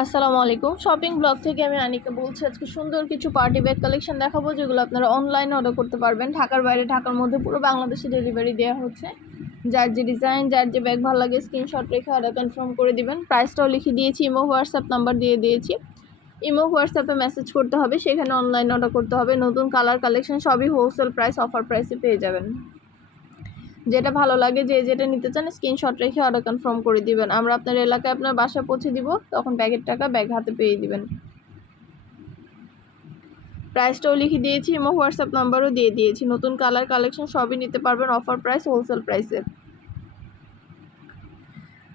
আসসালামু আলাইকুম। Shopping blog থেকে আমি আনিকা বলছি, আজকে সুন্দর কিছু পার্টি ব্যাগ কালেকশন দেখাবো, যেগুলো আপনারা অনলাইনে অর্ডার করতে পারবেন। ঢাকার বাইরে, ঢাকার মধ্যে পুরো বাংলাদেশে ডেলিভারি দেওয়া হচ্ছে। যার যে ডিজাইন যার যে ব্যাগ ভালো লাগে স্ক্রিনশট রেখে অর্ডার কনফার্ম করে দিবেন। প্রাইসটাও লিখে দিয়েছি ইমো হোয়াটসঅ্যাপ নাম্বার দিয়ে দিয়েছি। ইমো হোয়াটসঅ্যাপে মেসেজ করতে হবে, সেখানে অনলাইন অর্ডার করতে হবে। নতুন কালার কালেকশন সবই হোলসেল প্রাইস অফার প্রাইসে পেয়ে যাবেন। যেটা ভালো লাগে, যে যেটা নিতে চান স্ক্রিনশট রেখে অর্ডার কনফার্ম করে দিবেন। আমরা আপনার এলাকায় আপনার বাসায় পৌঁছে দিব, তখন ব্যাগের টাকা ব্যাগ হাতে পেয়ে দিবেন। প্রাইসটাও লিখে দিয়েছি, এবং হোয়াটসঅ্যাপ নাম্বারও দিয়ে দিয়েছি। নতুন কালার কালেকশন সবই নিতে পারবেন অফার প্রাইস হোলসেল প্রাইসে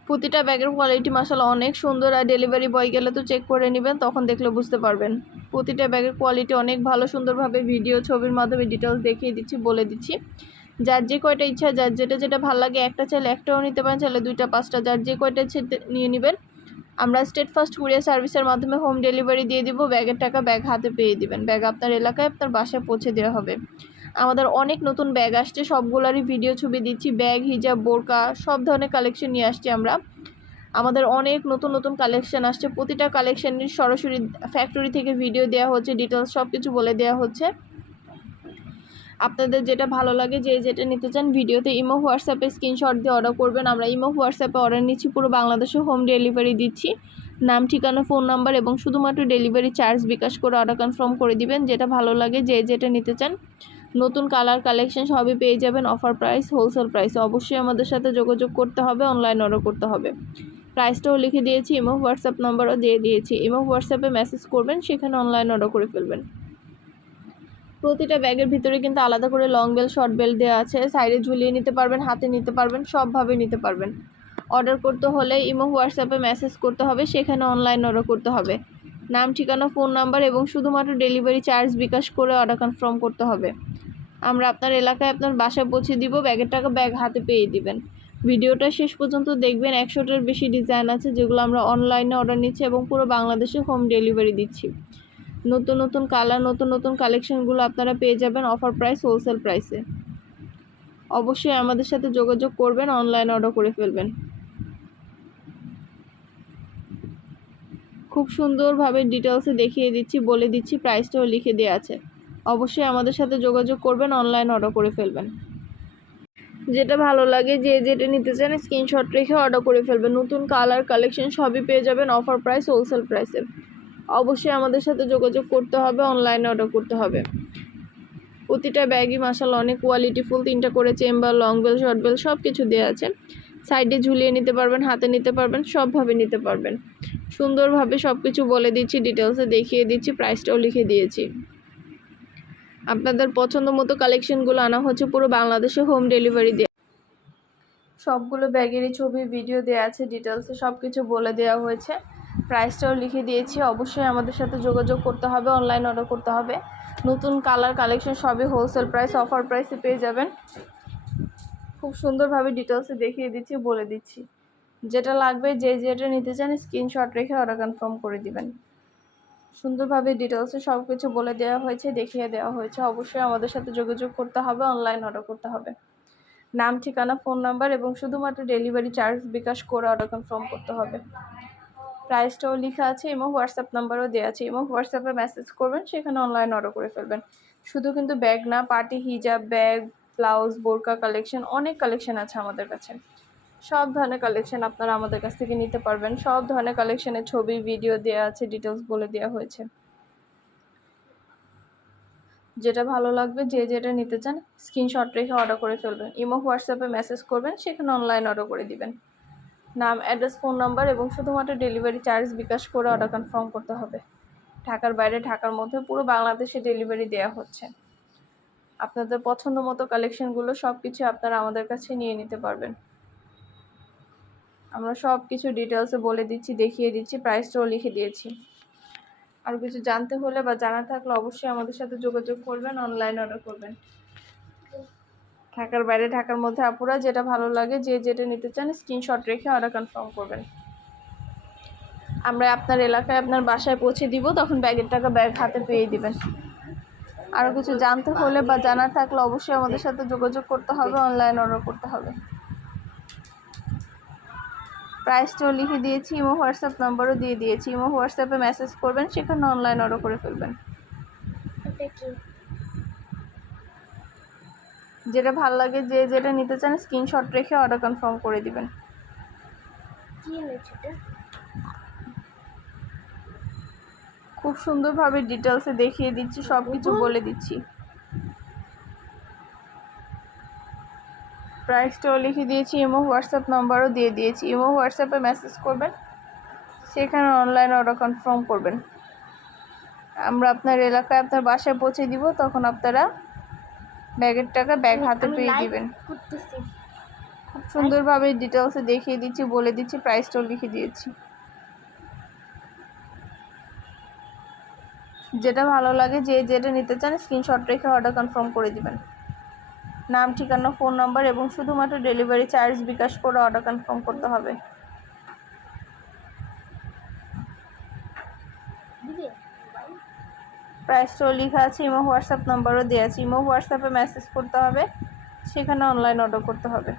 প্রতিটা ব্যাগের কোয়ালিটি মাসাল অনেক সুন্দর, আর ডেলিভারি বয় গেলে তো চেক করে নেবেন, তখন দেখলে বুঝতে পারবেন। প্রতিটা ব্যাগের কোয়ালিটি অনেক ভালো, সুন্দরভাবে ভিডিও ছবির মাধ্যমে ডিটেলস দেখিয়ে দিচ্ছি, বলে দিচ্ছি। যার যে কয়টা ইচ্ছা, যার যেটা যেটা ভালো লাগে, একটা চাইলে একটাও নিতে পারেন, চাইলে দুইটা, পাঁচটা, যার যে কয়টা ইচ্ছে নিয়ে নেবেন। আমরা স্টেট ফার্স্ট কুরিয়ার সার্ভিসের মাধ্যমে হোম ডেলিভারি দিয়ে দিব, ব্যাগের টাকা ব্যাগ হাতে পেয়ে দিবেন। ব্যাগ আপনার এলাকায়, আপনার বাসায় পৌঁছে দেওয়া হবে। আমাদের অনেক নতুন ব্যাগ আসছে, সবগুলারই ভিডিও ছবি দিচ্ছি, ব্যাগ, হিজাব, বোরকা, সব ধরনের কালেকশন নিয়ে আসছি আমরা। আমাদের অনেক নতুন নতুন কালেকশন আসছে, প্রতিটা কালেকশনের সরাসরি ফ্যাক্টরি থেকে ভিডিও দেওয়া হচ্ছে ডিটেলস সব কিছু বলে দেওয়া হচ্ছে। আপনাদের যেটা ভালো লাগে, যে যেটা নিতে চান, ভিডিওতে ইমো, হোয়াটসঅ্যাপে স্ক্রিনশট দিয়ে অর্ডার করবেন। আমরা ইমো, হোয়াটসঅ্যাপে অর্ডার নিচ্ছি, পুরো বাংলাদেশে হোম ডেলিভারি দিচ্ছি। নাম, ঠিকানা ফোন নাম্বার এবং শুধুমাত্র ডেলিভারি চার্জ বিকাশ করে অর্ডার কনফার্ম করে দিবেন। যেটা ভালো লাগে, যে যেটা নিতে চান। নতুন কালার কালেকশন সবই পেয়ে যাবেন। অফার প্রাইস হোলসেল প্রাইস অবশ্যই আমাদের সাথে যোগাযোগ করতে হবে অনলাইন অর্ডার করতে হবে। প্রাইসটাও লিখে দিয়েছি, ইমো, হোয়াটসঅ্যাপ নাম্বারও দিয়ে দিয়েছি। ইমো, হোয়াটসঅ্যাপে মেসেজ করবেন, সেখানে অনলাইন অর্ডার করে ফেলবেন। প্রতিটা ব্যাগের ভিতরে কিন্তু আলাদা করে লং বেল শর্ট বেল দেওয়া আছে। সাইডে ঝুলিয়ে নিতে পারবেন, হাতে নিতে পারবেন, সবভাবে নিতে পারবেন। অর্ডার করতে হলে ইমো হোয়াটসঅ্যাপে মেসেজ করতে হবে, সেখানে অনলাইন অর্ডার করতে হবে। নাম, ঠিকানা ফোন নাম্বার এবং শুধুমাত্র ডেলিভারি চার্জ বিকাশ করে অর্ডার কনফার্ম করতে হবে। আমরা আপনার এলাকায় আপনার বাসায় পৌঁছে দিব, ব্যাগের টাকা ব্যাগ হাতে পেয়ে দিবেন। ভিডিওটা শেষ পর্যন্ত দেখবেন, একশোটার বেশি ডিজাইন আছে যেগুলো আমরা অনলাইনে অর্ডার নিচ্ছি এবং পুরো বাংলাদেশে হোম ডেলিভারি দিচ্ছি। নতুন নতুন কালার নতুন নতুন কালেকশনগুলো আপনারা পেয়ে যাবেন অফার প্রাইস হোলসেল প্রাইসে অবশ্যই আমাদের সাথে যোগাযোগ করবেন অনলাইন অর্ডার করে ফেলবেন। খুব সুন্দরভাবে ডিটেলসে দেখিয়ে দিচ্ছি, বলে দিচ্ছি প্রাইসটাও লিখে দেওয়া আছে। অবশ্যই আমাদের সাথে যোগাযোগ করবেন অনলাইন অর্ডার করে ফেলবেন। যেটা ভালো লাগে, যে যেটা নিতে চান স্ক্রিনশট রেখে অর্ডার করে ফেলবেন। নতুন কালার কালেকশন সবই পেয়ে যাবেন অফার প্রাইস হোলসেল প্রাইসে অবশ্যই আমাদের সাথে যোগাযোগ করতে হবে অনলাইনে অর্ডার করতে হবে। প্রতিটা ব্যাগই মাসাল অনেক কোয়ালিটিফুল তিনটা করে chamber long bell short bell সব কিছু দেওয়া আছে সাইডে ঝুলিয়ে নিতে পারবেন, হাতে নিতে পারবেন, সবভাবে নিতে পারবেন। সুন্দরভাবে সব কিছু বলে দিচ্ছি ডিটেলসে দেখিয়ে দিচ্ছি প্রাইসটাও লিখে দিয়েছি। আপনাদের পছন্দ মতো কালেকশনগুলো আনা হচ্ছে পুরো বাংলাদেশে হোম ডেলিভারি দেওয়া সবগুলো ব্যাগেরই ছবি ভিডিও দেওয়া আছে ডিটেলসে সব কিছু বলে দেওয়া হয়েছে। প্রাইসটাও লিখে দিয়েছি। অবশ্যই আমাদের সাথে যোগাযোগ করতে হবে অনলাইন অর্ডার করতে হবে। নতুন কালার কালেকশন সবই হোলসেল প্রাইস অফার প্রাইসে পেয়ে যাবেন। খুব সুন্দরভাবে ডিটেলসে দেখিয়ে দিচ্ছি, বলে দিচ্ছি। যেটা লাগবে, যে যেটা নিতে চান স্ক্রিনশট রেখে অর্ডার কনফার্ম করে দিবেন। সুন্দরভাবে ডিটেলসে সব কিছু বলে দেওয়া হয়েছে, দেখিয়ে দেওয়া হয়েছে। অবশ্যই আমাদের সাথে যোগাযোগ করতে হবে অনলাইন অর্ডার করতে হবে। নাম, ঠিকানা ফোন নাম্বার এবং শুধুমাত্র ডেলিভারি চার্জ বিকাশ করে অর্ডার কনফার্ম করতে হবে। প্রাইসটাও লেখা আছে এবং হোয়াটসঅ্যাপ নাম্বারও দেওয়া আছে এবং হোয়াটসঅ্যাপে মেসেজ করবেন, সেখানে অনলাইন অর্ডার করে ফেলবেন। শুধু কিন্তু ব্যাগ না পার্টি হিজাব ব্যাগ ব্লাউজ বোরকা কালেকশন অনেক কালেকশন আছে আমাদের কাছে। সব ধরনের কালেকশন আপনারা আমাদের কাছ থেকে নিতে পারবেন। সব ধরনের কালেকশনের ছবি ভিডিও দেওয়া আছে ডিটেলস বলে দেওয়া হয়েছে। যেটা ভালো লাগবে, যে যেটা নিতে চান স্ক্রিনশট রেখে অর্ডার করে ফেলবেন। ইমো হোয়াটসঅ্যাপে মেসেজ করবেন, সেখানে অনলাইন অর্ডার করে দিবেন। নাম, অ্যাড্রেস, ফোন নাম্বার এবং শুধুমাত্র ডেলিভারি চার্জ বিকাশ করে অর্ডার কনফার্ম করতে হবে। ঢাকার বাইরে, ঢাকার মধ্যে পুরো বাংলাদেশে ডেলিভারি দেওয়া হচ্ছে। আপনাদের পছন্দ মতো কালেকশনগুলো সব কিছু আপনারা আমাদের কাছে নিয়ে নিতে পারবেন। আমরা সব কিছু ডিটেলসে বলে দিচ্ছি, দেখিয়ে দিচ্ছি প্রাইসটাও লিখে দিয়েছি। আর কিছু জানতে হলে বা জানা থাকলে অবশ্যই আমাদের সাথে যোগাযোগ করবেন অনলাইন অর্ডার করবেন। ঢাকার বাইরে, ঢাকার মধ্যে আপুরা যেটা ভালো লাগে, যে যেটা নিতে চান স্ক্রিনশট রেখে অর্ডার কনফার্ম করবেন। আমরা আপনার এলাকায়, আপনার বাসায় পৌঁছে দিব, তখন ব্যাগের টাকা ব্যাগ হাতে পেয়ে দিবেন। আরও কিছু জানতে হলে বা জানার থাকলে অবশ্যই আমাদের সাথে যোগাযোগ করতে হবে অনলাইন অর্ডার করতে হবে। প্রাইসটাও লিখে দিয়েছি ইমো হোয়াটসঅ্যাপ নাম্বারও দিয়ে দিয়েছি। ইমো হোয়াটসঅ্যাপে মেসেজ করবেন, সেখানে অনলাইন অর্ডার করে ফেলবেন। যেটা ভালো লাগে যে যেটা নিতে চান স্ক্রিনশট রেখে অর্ডার কনফার্ম করে দিবেন। খুব সুন্দরভাবে ডিটেলসে দেখিয়ে দিচ্ছি সব কিছু বলে দিচ্ছি। প্রাইসটাও লিখে দিয়েছি ইমো হোয়াটসঅ্যাপ নাম্বারও দিয়ে দিয়েছি। ইমো হোয়াটসঅ্যাপে মেসেজ করবেন সেখানে অনলাইন অর্ডার কনফার্ম করবেন। আমরা আপনার এলাকায় আপনার বাসায় পৌঁছে দিব তখন আপনারা ব্যাগের টাকা ব্যাগ হাতে পেয়ে দিবেন। খুব সুন্দরভাবে ডিটেলসে দেখিয়ে দিচ্ছি বলে দিচ্ছি প্রাইসটাও লিখে দিয়েছি। যেটা ভালো লাগে যে যেটা নিতে চান স্ক্রিনশট রেখে অর্ডার কনফার্ম করে দিবেন। নাম ঠিকানা ফোন নাম্বার এবং শুধুমাত্র ডেলিভারি চার্জ বিকাশ করে অর্ডার কনফার্ম করতে হবে। প্রাইসটাও লেখা আছে, ইমো হোয়াটসঅ্যাপ নাম্বারও দেওয়া আছে। ইমো হোয়াটসঅ্যাপে মেসেজ করতে হবে, সেখানে অনলাইন অর্ডার করতে হবে।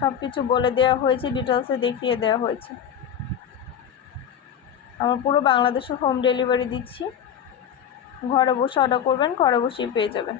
সব কিছু বলে দেওয়া হয়েছে ডিটেলসে দেখিয়ে দেওয়া হয়েছে। আমরা পুরো বাংলাদেশে হোম ডেলিভারি দিচ্ছি। ঘরে বসে অর্ডার করবেন, ঘরে বসেই পেয়ে যাবেন।